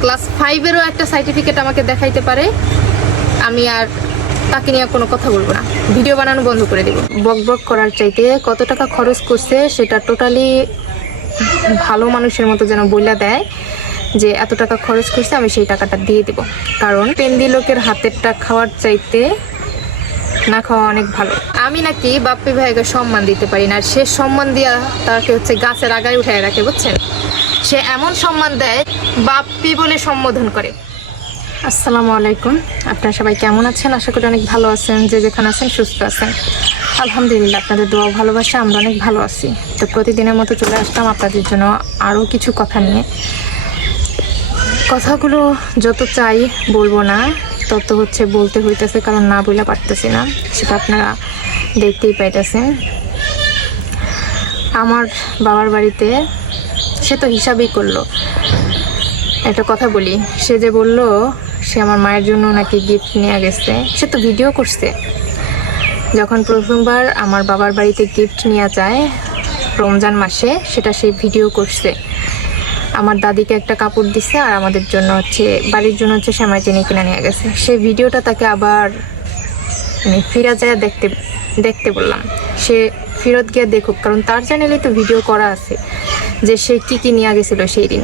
Class 5-এরও একটা certificate আমাকে দেখাইতে পারে, আমি আর তাকে নিয়ে কোনো কথা বলবো না, ভিডিও বানানো বন্ধ করে দেব। বক বক করার চাইতে কত টাকা খরচ করছে সেটা টোটালি ভালো মানুষের মতো যেন বইলা দেয় যে এত টাকা খরচ করছে, আমি সেই টাকাটা দিয়ে দেব। কারণ পেন্দি লোকের হাতেরটা খাওয়ার চাইতে না খাওয়া অনেক ভালো। আমি নাকি বাপ্পি ভাইকে সম্মান দিতে পারি না, আর সে সম্মান দিয়া তাকে হচ্ছে গাছের আগায় উঠায় রাখে, বুঝছেন? সে এমন সম্মান দেয়, বাপ্পি বলে সম্বোধন করে। আসসালামু আলাইকুম, আপনারা সবাই কেমন আছেন? আশা করি অনেক ভালো আছেন, যে যেখানে আছেন সুস্থ আছেন। আলহামদুলিল্লাহ, আপনাদের দোয়া ভালোবাসা আমরা অনেক ভালো আছি। তো প্রতিদিনের মতো চলে আসলাম আপনাদের জন্য আরও কিছু কথা নিয়ে। কথাগুলো যত চাই বলবো না, তত হচ্ছে বলতে হইতেছে, কারণ না বলে পারতেছি না, সেটা আপনারা দেখতেই পাইতেছেন। আমার বাবার বাড়িতে সে তো হিসাবই করলো। একটা কথা বলি, সে যে বললো সে আমার মায়ের জন্য নাকি গিফট নিয়ে গেছে, সে তো ভিডিও করছে। যখন প্রথমবার আমার বাবার বাড়িতে গিফট নিয়ে যায় রমজান মাসে, সেটা সে ভিডিও করছে। আমার দাদিকে একটা কাপড় দিছে, আর আমাদের জন্য হচ্ছে বাড়ির জন্য হচ্ছে সেমাই চিনি কিনে নিয়ে গেছে। সেই ভিডিওটা তাকে আবার ফিরা যায় দেখতে বললাম। সে ফেরত গিয়ে দেখুক, কারণ তার চ্যানেলে তো ভিডিও করা আছে যে সে কী নিয়ে গেছিলো সেই দিন।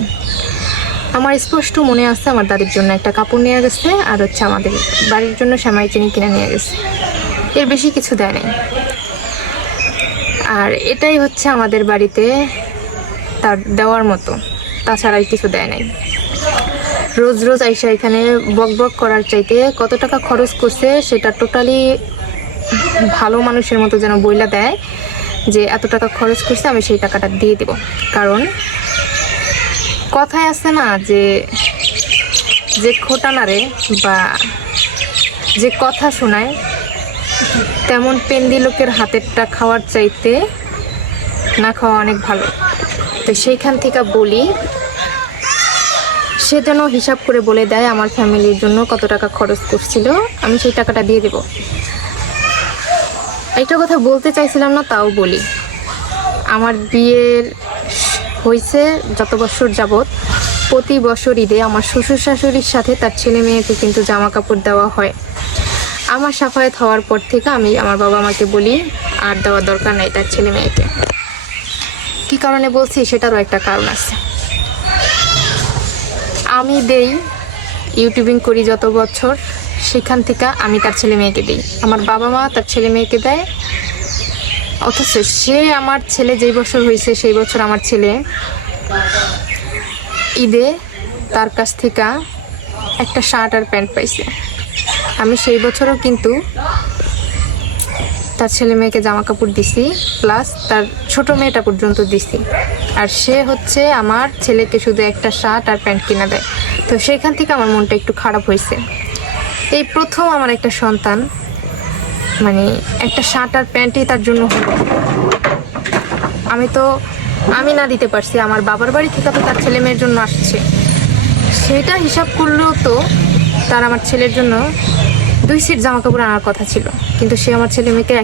আমার স্পষ্ট মনে আছে আমার দাদির জন্য একটা কাপড় নিয়ে গেছে, আর হচ্ছে আমাদের বাড়ির জন্য সেমাই চিনি কিনে নিয়ে গেছে। এর বেশি কিছু দেয় নাই। আর এটাই হচ্ছে আমাদের বাড়িতে তার দেওয়ার মতো, তাছাড়া কিছু দেয় নাই। রোজ রোজ আইসা এখানে বক বক করার চাইতে কত টাকা খরচ করছে সেটা টোটালি ভালো মানুষের মতো যেন বইলা দেয় যে এত টাকা খরচ করছে, আমি সেই টাকাটা দিয়ে দেব। কারণ কথায় আছে না যে খোটা নাড়ে বা যে কথা শোনায়, তেমন পেন্দি লোকের হাতেরটা খাওয়ার চাইতে না খাওয়া অনেক ভালো। তো সেইখান থেকে বলি, সে যেন হিসাব করে বলে দেয় আমার ফ্যামিলির জন্য কত টাকা খরচ করছিল, আমি সেই টাকাটা দিয়ে দেব। একটা কথা বলতে চাইছিলাম না, তাও বলি। আমার বিয়ের হয়েছে যত বছর যাবৎ, প্রতি বছর ঈদে আমার শ্বশুর শাশুড়ির সাথে তার ছেলে মেয়েকে কিন্তু জামা কাপড় দেওয়া হয়। আমার সাফায়াত হওয়ার পর থেকে আমি আমার বাবা মাকে বলি আর দেওয়ার দরকার নাই তার ছেলে মেয়েকে। কী কারণে বলছি সেটারও একটা কারণ আছে। আমি দেই, ইউটিউবিং করি যত বছর, সেখান থেকে আমি তার ছেলে মেয়েকে দিই। আমার বাবা মা তার ছেলে মেয়েকে দেয়, অথচ সে আমার ছেলে যেই বছর হয়েছে সেই বছর আমার ছেলে ঈদে তার কাছ থেকে একটা শার্ট আর প্যান্ট পাইছে। আমি সেই বছরও কিন্তু তার ছেলে মেয়েকে জামা কাপড় দিছি, প্লাস তার ছোট মেয়েটা পর্যন্ত দিছি। আর সে হচ্ছে আমার ছেলেকে শুধু একটা শার্ট আর প্যান্ট কিনে দেয়। তো সেখান থেকে আমার মনটা একটু খারাপ হয়েছে। এই প্রথম আমার একটা সন্তান মানে একটা শার্ট আর প্যান্টই তার জন্য হলো। আমি না দিতে পারছি, আমার বাবার বাড়ি থেকে তো তার ছেলে মেয়ের জন্য আসছে, সেটা হিসাব করলেও তো তার আমার ছেলের জন্য 2 সেট জামা কাপড় আনার কথা ছিল। কিন্তু সে আমার ছেলে মেয়েকে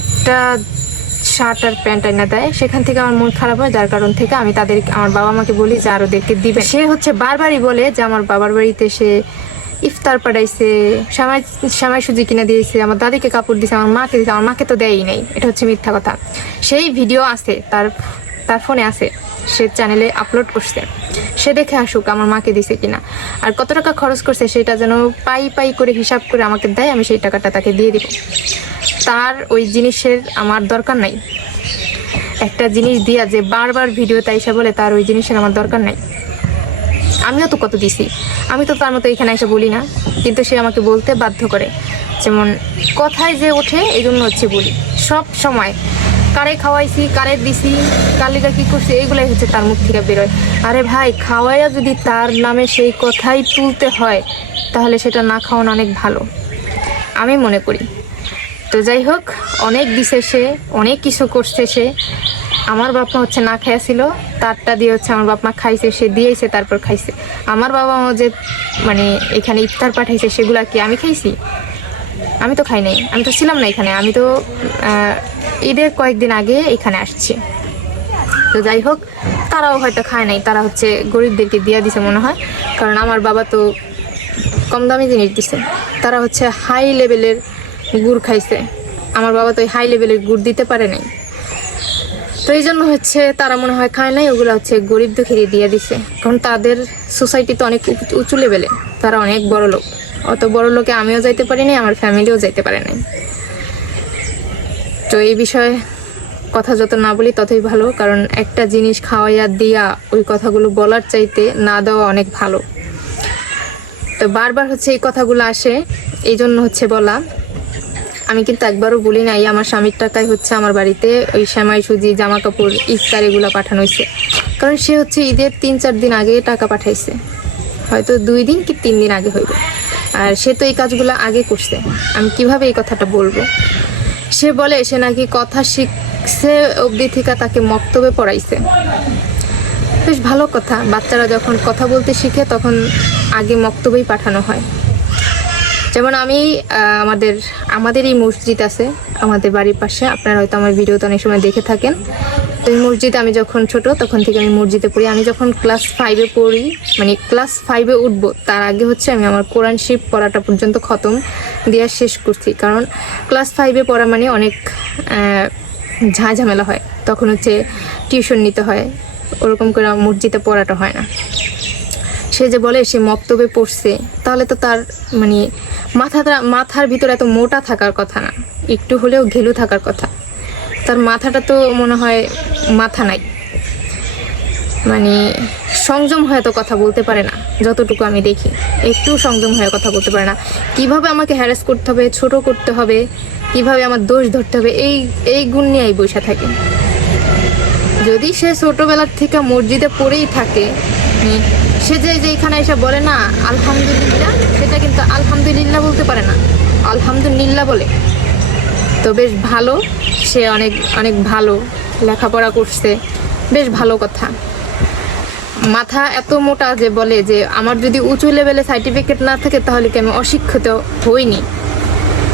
একটা শার্ট আর প্যান্ট এনে দেয়। সেখান থেকে আমার মন খারাপ হয়, যার কারণ থেকে আমি আমার বাবা মাকে বলি যে আর ওদেরকে দিবে। সে হচ্ছে বারবারই বলে যে আমার বাবার বাড়িতে সে ইফতার পাঠাইছে, সেমাই সুজি কিনে দিয়েছে, আমার দাদিকে কাপড় দিয়েছে, আমার মাকে দিয়েছে। আমার মাকে তো দেয়ই নাই, এটা হচ্ছে মিথ্যা কথা। সেই ভিডিও আছে তার ফোনে আছে, সে চ্যানেলে আপলোড করছে, সে দেখে আসুক আমার মাকে দিছে কিনা। আর কত টাকা খরচ করছে সেটা যেন পাই করে হিসাব করে আমাকে দেয়, আমি সেই টাকাটা তাকে দিয়ে দিব। তার ওই জিনিসের আমার দরকার নাই। একটা জিনিস দিয়া যে বারবার ভিডিওতে এসে বলে তার ওই জিনিসের আমার দরকার নাই। আমিও তো কত দিছি, আমি তো তার মতো এখানে এসে বলি না, কিন্তু সে আমাকে বলতে বাধ্য করে। যেমন কথায় যে ওঠে, এই জন্য হচ্ছে বলি সব সময়। কারে খাওয়াইছি, কারে দিছি, কালিকা কী করছে, এইগুলাই হচ্ছে তার মুখ থেকে বেরোয়। আরে ভাই, খাওয়াইয়া যদি তার নামে সেই কথাই তুলতে হয়, তাহলে সেটা না খাওয়ানো অনেক ভালো আমি মনে করি। তো যাই হোক, অনেক দিছে সে, অনেক কিছু করছে সে। আমার বাপ মা হচ্ছে না খাইয়াছিল, তারটা দিয়ে হচ্ছে আমার বাপ মা খাইছে, সে দিয়েছে তারপর খাইছে। আমার বাবা মা যে মানে এখানে ইফতার পাঠাইছে, সেগুলা কি আমি খাইছি? আমি তো খাই নাই, আমি তো ছিলাম না এখানে। আমি তো ঈদের কয়েকদিন আগে এখানে আসছি। তো যাই হোক, তারাও হয়তো খায় নাই, তারা হচ্ছে গরিবদেরকে দিয়ে দিছে মনে হয়, কারণ আমার বাবা তো কম দামি জিনিস দিছে। তারা হচ্ছে হাই লেভেলের গুড় খাইছে, আমার বাবা তো হাই লেভেলের গুড় দিতে পারে নাই, তো এই জন্য হচ্ছে তারা মনে হয় খায় নাই, ওগুলো হচ্ছে গরিব দুঃখীরই দিয়ে দিছে। কারণ তাদের সোসাইটি তো অনেক উঁচু লেভেলে, তারা অনেক বড় লোক। অত বড় লোকে আমিও যাইতে পারি নাই, আমার ফ্যামিলিও যাইতে পারে নাই। তো এই বিষয়ে কথা যত না বলি ততই ভালো, কারণ একটা জিনিস খাওয়াইয়া দিয়া ওই কথাগুলো বলার চাইতে না দেওয়া অনেক ভালো। তো বারবার হচ্ছে এই কথাগুলো আসে, এই জন্য হচ্ছে বলা। আমি কিন্তু একবারও বলি নাই আমার স্বামীর টাকায় হচ্ছে আমার বাড়িতে ওই সেমাই সুজি জামা কাপড় ইফতার এগুলো পাঠানো হয়েছে, কারণ সে হচ্ছে ঈদের 3-4 দিন আগে টাকা পাঠাইছে, হয়তো 2 দিন কি 3 দিন আগে হইবে, আর সে তো এই কাজগুলো আগে করছে। আমি কিভাবে এই কথাটা বলবো? সে বলে সে নাকি কথা শিখছে অবধি থেকে তাকে মক্তবে পড়াইছে। বেশ ভালো কথা, বাচ্চারা যখন কথা বলতে শিখে তখন আগে মক্তবেই পাঠানো হয়। যেমন আমি আমাদের এই মসজিদ আছে আমাদের বাড়ির পাশে, আপনারা হয়তো আমার ভিডিওতে অনেক সময় দেখে থাকেন। তো এই মসজিদে আমি যখন ছোট তখন থেকে আমি মসজিদে পড়ি। আমি যখন ক্লাস 5-এ পড়ি, মানে ক্লাস 5-এ উঠবো তার আগে হচ্ছে আমি আমার কোরআন শরীফ পড়াটা পর্যন্ত খতম দেওয়া শেষ করছি, কারণ ক্লাস 5-এ পড়া মানে অনেক ঝামেলা হয়, তখন হচ্ছে টিউশন নিতে হয়, ওরকম করে মসজিদে পড়াটা হয় না। সে যে বলে সে মক্তবে পড়ছে, তাহলে তো তার মানে মাথার ভিতরে এত মোটা থাকার কথা না, একটু হলেও ঘেলু থাকার কথা। তার মাথাটা তো মনে হয় মাথা নাই, মানে সংযম হয়ে তো কথা বলতে পারে না, যতটুকু আমি দেখি একটু সংযম হয়ে কথা বলতে পারে না। কিভাবে আমাকে হ্যারাস করতে হবে, ছোট করতে হবে, কিভাবে আমার দোষ ধরতে হবে, এই গুণ নিয়েই বসে থাকে। যদি সে ছোটবেলার থেকে মসজিদে পড়েই থাকে, সে যেখানে এসে বলে না আলহামদুলিল্লাহ, সেটা কিন্তু আলহামদুলিল্লাহ বলতে পারে না, আলহামদুলিল্লাহ বলে। তো বেশ ভালো, সে অনেক অনেক ভালো লেখাপড়া করছে, বেশ ভালো কথা। মাথা এত মোটা যে বলে যে আমার যদি উঁচু লেভেলে সার্টিফিকেট না থাকে তাহলে কি আমি অশিক্ষিত হইনি।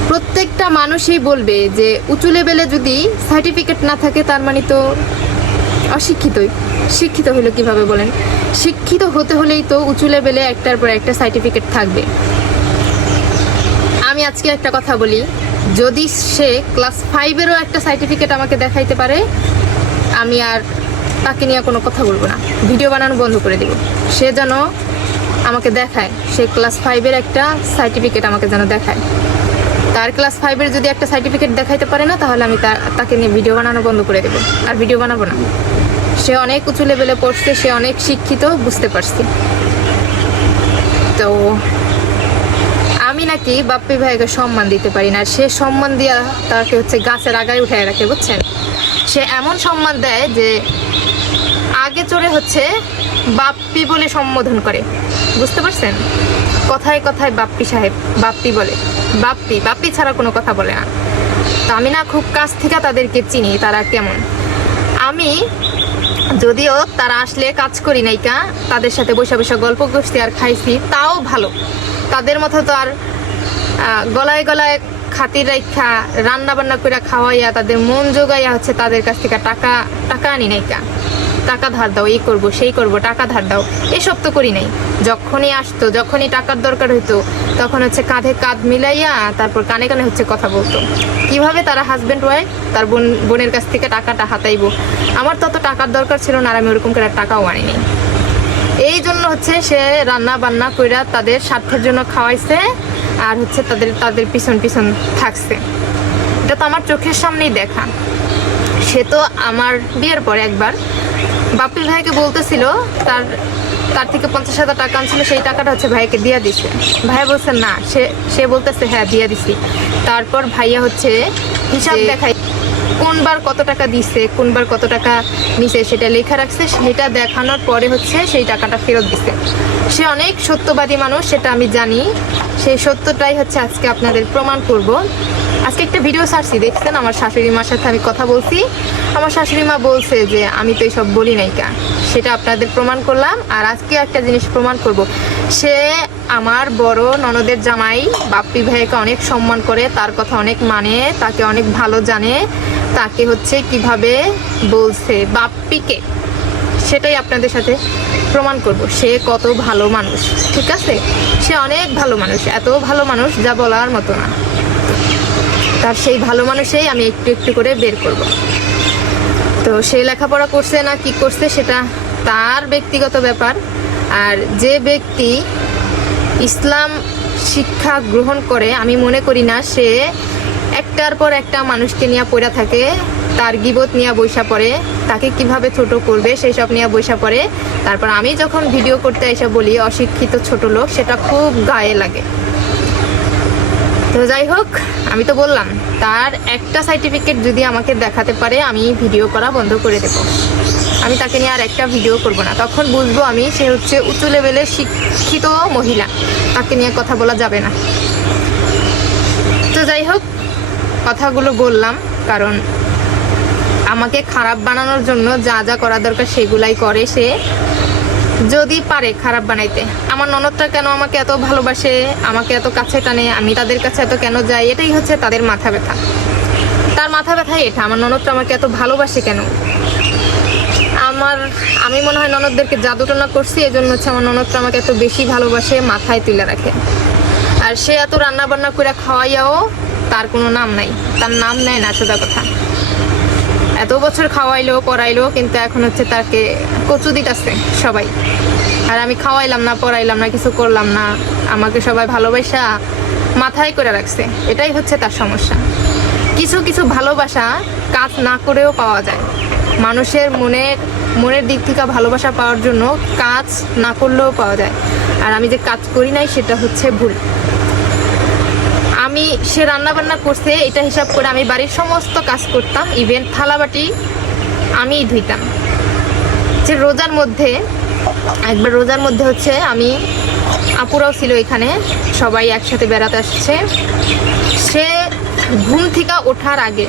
প্রত্যেকটা মানুষই বলবে যে উঁচু লেভেলে যদি সার্টিফিকেট না থাকে তার মানে তো অশিক্ষিতই। শিক্ষিত হলো কিভাবে বলেন? শিক্ষিত হতে হলেই তো উঁচু লেভেলে একটার পর একটা সার্টিফিকেট থাকবে। আমি আজকে একটা কথা বলি, যদি সে ক্লাস 5-এরও একটা সার্টিফিকেট আমাকে দেখাইতে পারে, আমি আর তাকে নিয়ে কোনো কথা বলবো না, ভিডিও বানানো বন্ধ করে দেব। সে যেন আমাকে দেখায়, সে ক্লাস 5-এর একটা সার্টিফিকেট আমাকে যেন দেখায়। তার ক্লাস 5-এর যদি একটা সার্টিফিকেট দেখাইতে পারে না, তাহলে আমি তাকে নিয়ে ভিডিও বানানো বন্ধ করে দেবো, আর ভিডিও বানাবো না। সে অনেক উঁচু লেভেলে পড়ছে, সে অনেক শিক্ষিত, বুঝতে পারছি। তো আমি নাকি বাপ্পি ভাইকে সম্মান দিতে পারি না, সে সম্মান দিয়া তাকে হচ্ছে গাছের আগায় উঠায় রাখে, বুঝছেন? সে এমন সম্মান দেয় যে আগে চড়ে হচ্ছে বাপ্পি বলে সম্বোধন করে, বুঝতে পারছেন? কথায় কথায় বাপ্পি সাহেব, বাপ্পি বলে, বাপ্পি ছাড়া কোনো কথা বলে না। তো আমি না খুব কাছ থেকে তাদেরকে চিনি, তারা কেমন। আমি যদিও তারা আসলে কাজ করি নাইকা, তাদের সাথে বসে বসে গল্প করছি আর খাইছি, তাও ভালো। তাদের মতো তো আর গলায় গলায় খাতির রাখা রান্না বান্না করে খাওয়াইয়া তাদের মন জোগাইয়া হচ্ছে তাদের কাছ থেকে টাকা আনি নাইকা, টাকা ধার দাও, এই করবো সেই করবো, টাকা ধার দাও, এসব তো করি নাই। যখনই আসতো, যখনই টাকার দরকার হইতো, তখন হচ্ছে কাঁধে কাঁধ মিলাইয়া তারপর কানে কানে হচ্ছে কথা বলতো, কিভাবে তারা হাজব্যান্ড ওয়াইফ তার বোনের কাছ থেকে টাকাটা হাতাইবো। আমার তত টাকার দরকার ছিল না, আর আমি ওরকম করে টাকাও আনিনি। এই জন্য হচ্ছে সে রান্না বান্না কইরা তাদের স্বার্থের জন্য খাওয়াইছে, আর হচ্ছে তাদের পিছন পিছন থাকছে। এটা তো আমার চোখের সামনেই দেখা। সে তো আমার বিয়ের পরে একবার বাপ্পি ভাইকে বলতেছিল তার থেকে 50,000 টাকা আনছিল, সেই টাকাটা হচ্ছে ভাইকে দিয়ে দিছে। ভাইয়া বলছে না, সে বলতেছে হ্যাঁ দিয়ে দিছি। তারপর ভাইয়া হচ্ছে হিসাব দেখাই কোনবার কত টাকা দিছে, কোনবার কত টাকা নিছে, সেটা লেখা রাখছে। সেটা দেখানোর পরে হচ্ছে সেই টাকাটা ফেরত দিছে। সে অনেক সত্যবাদী মানুষ, সেটা আমি জানি। সেই সত্যটাই হচ্ছে আজকে আপনাদের প্রমাণ করব। আজকে একটা ভিডিও ছাড়ছি, দেখছেন? আমার শাশুড়ি মার সাথে আমি কথা বলছি। আমার শাশুড়ি মা বলছে যে আমি তো এইসব বলি নাই কা, সেটা আপনাদের প্রমাণ করলাম। আর আজকে একটা জিনিস প্রমাণ করব, সে আমার বড় ননদের জামাই বাপ্পি ভাইকে অনেক সম্মান করে, তার কথা অনেক মানে, তাকে অনেক ভালো জানে। তাকে হচ্ছে কিভাবে বলছে বাপ্পিকে, সেটাই আপনাদের সাথে প্রমাণ করব সে কত ভালো মানুষ। ঠিক আছে, সে অনেক ভালো মানুষ, এত ভালো মানুষ যা বলার মতো না। তার সেই ভালো মানুষেই আমি একটু একটু করে বের করব। তো সে লেখাপড়া করছে না কি করছে সেটা তার ব্যক্তিগত ব্যাপার। আর যে ব্যক্তি ইসলাম শিক্ষা গ্রহণ করে, আমি মনে করি না সে একটার পর একটা মানুষকে নিয়ে পড়ে থাকে, তার গিবত নিয়ে বৈশা পড়ে, তাকে কিভাবে ছোট করবে সেই সব নিয়ে বৈশা পড়ে। তারপর আমি যখন ভিডিও করতে এসে বলি অশিক্ষিত ছোট লোক, সেটা খুব গায়ে লাগে। তো যাই হোক, আমি তো বললাম তার একটা সার্টিফিকেট যদি আমাকে দেখাতে পারে আমি ভিডিও করা বন্ধ করে দেব। আমি তাকে নিয়ে আর একটা ভিডিও করব না, তখন বুঝবো আমি সে হচ্ছে উঁচু লেভেলের শিক্ষিত মহিলা, তাকে নিয়ে কথা বলা যাবে না। তো যাই হোক, কথাগুলো বললাম কারণ আমাকে খারাপ বানানোর জন্য যা যা করা দরকার সেগুলাই করে সে, যদি পারে খারাপ বানাইতে। আমার ননদটা কেন আমাকে এত ভালোবাসে, আমাকে এত কাছে টানে, আমি তাদের কাছে এত কেন যাই, এটাই হচ্ছে তাদের মাথা ব্যথা। তার মাথা ব্যথাই এটা, আমার ননদটা আমাকে এত ভালোবাসে কেন। আমি মনে হয় ননদদেরকে জাদুটনা করছি, এই জন্য হচ্ছে আমার ননদটা আমাকে এত বেশি ভালোবাসে, মাথায় তুলে রাখে। আর সে এত রান্না বান্না করে খাওয়াইয়াও তার কোনো নাম নাই, তার নাম নেয় না সোজা কথা। এত বছর খাওয়াইলো পড়াইলো, কিন্তু এখন হচ্ছে তাকে কচু দিতেছে সবাই। আর আমি খাওয়াইলাম না, পড়াইলাম না, কিছু করলাম না, আমাকে সবাই ভালোবাসা মাথায় করে রাখছে। এটাই হচ্ছে তার সমস্যা। কিছু কিছু ভালোবাসা কাজ না করেও পাওয়া যায়। মানুষের মনের দিক থেকে ভালোবাসা পাওয়ার জন্য কাজ না করলেও পাওয়া যায়। আর আমি যে কাজ করি নাই সেটা হচ্ছে ভুল। সে রান্না বান্না করছে এটা হিসাব করে আমি বাড়ির সমস্ত কাজ করতাম, ইভেন থালাবাটি আমিই ধুইতাম। যে রোজার মধ্যে হচ্ছে আমি, আপুরাও ছিল এখানে, সবাই একসাথে বেড়াতে আসছে। সে ঘুম থেকে ওঠার আগে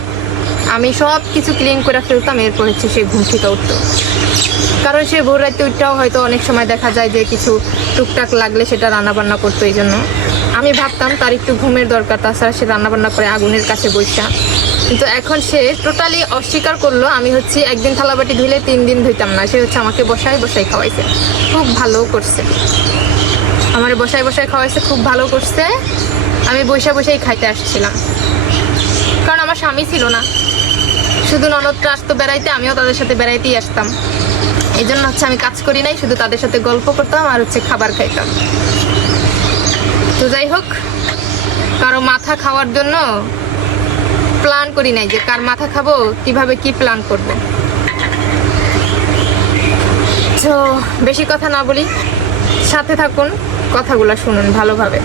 আমি সব কিছু ক্লিন করে ফেলতাম, এরপর হচ্ছে সে ঘুম থেকে উঠতো। কারণ সে ভোর রাতে উঠটাও হয়তো অনেক সময় দেখা যায় যে কিছু টুকটাক লাগলে সেটা রান্নাবান্না করতো। এই জন্য আমি ভাবতাম তার একটু ঘুমের দরকার, তাছাড়া সে রান্নাবান্না করে আগুনের কাছে বসা। কিন্তু এখন সে টোটালি অস্বীকার করলো। আমি হচ্ছে একদিন থালাবাটি ধুইলে 3 দিন ধুইতাম না, সে হচ্ছে আমাকে বসায় খাওয়াইছে, খুব ভালো করছে। আমার বসায় খাওয়াইছে, খুব ভালো করছে। আমি বসেই খাইতে আসছিলাম, কারণ আমার স্বামী ছিল না, শুধু ননদরা আসতো বেড়াইতে, আমিও তাদের সাথে বেড়াইতেই আসতাম। এই জন্য হচ্ছে আমি কাজ করি নাই, শুধু তাদের সাথে গল্প করতাম আর হচ্ছে খাবার খাইতাম। তো যাই হোক, কারো মাথা খাওয়ার জন্য প্ল্যান করি নাই যে কার মাথা খাবো, কিভাবে কি প্ল্যান করব। তো বেশি কথা না বলি, সাথে থাকুন, কথাগুলো শুনুন ভালোভাবে।